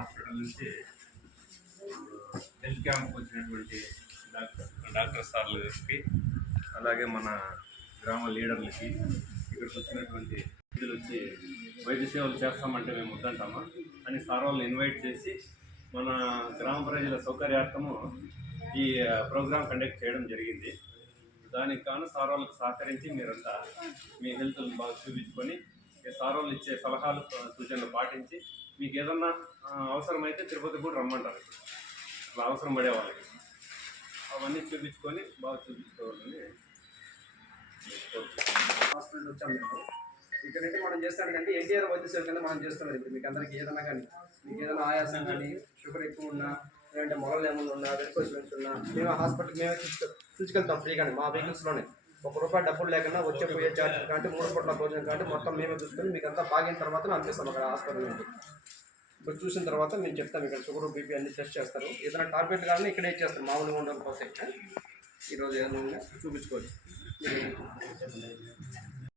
Hospital నుంచి health క్యాంప్కి వచ్చినటువంటి డాక్టర్ సార్లకి, అలాగే మన గ్రామ లీడర్లకి, ఇక్కడికి వచ్చినటువంటి ప్రజలు వచ్చి వైద్య సేవలు చేస్తామంటే మేము వద్దంటామా అని సార్ వాళ్ళు ఇన్వైట్ చేసి మన గ్రామ ప్రజల సౌకర్యార్థము ఈ ప్రోగ్రాం కండక్ట్ చేయడం జరిగింది. దానికి కాను సార్ వాళ్ళకి సహకరించి మీరంతా మీ హెల్త్ని బాగా చూపించుకొని సార్ వాళ్ళు ఇచ్చే సలహాలు సూచనలు పాటించి మీకు ఏదన్నా అవసరమైతే తిరుపతి కూడా రమ్మంటారు. అట్లా అవసరం పడే వాళ్ళకి అవన్నీ చూపించుకొని బాగా చూపించుకోవాలని హాస్పిటల్ వచ్చాము. మేము ఇక్కడైతే మనం చేస్తాం కంటే ఎన్టీఆర్ వైద్య సేవ కింద మనం చేస్తున్నాం. ఇప్పుడు మీకు అందరికీ ఏదైనా కానీ, మీకు ఏదైనా ఆయాసం కానీ, షుగర్ ఎక్కువ ఉన్నా, లేదంటే మొలలు ఏమైనా ఉన్నా, వెరికోస్ వెయిన్స్ ఉన్నా, మేము హాస్పిటల్కి మేమే తీసుకెళ్తాం ఫ్రీగానే. మా వెహికల్స్లోనే ₹1 డబ్బులు లేకుండా వచ్చే పోయే ఛార్జ్ కాబట్టి 3 పూట్ల భోజనం కాబట్టి మొత్తం మేమే చూసుకొని మీకు అంతా బాగిన తర్వాత అందిస్తాం అక్కడ హాస్పిటల్ నుండి. ఇప్పుడు చూసిన తర్వాత మేము చెప్తాం ఇక్కడ షుగర్ బీపీ అన్ని టెస్ట్ చేస్తారు. ఏదైనా టాబ్లెట్ కానీ ఇక్కడే ఇచ్చేస్తారు. మామూలుగా ఉండకపోతే ఈరోజు ఏదైనా చూపించుకోవచ్చు.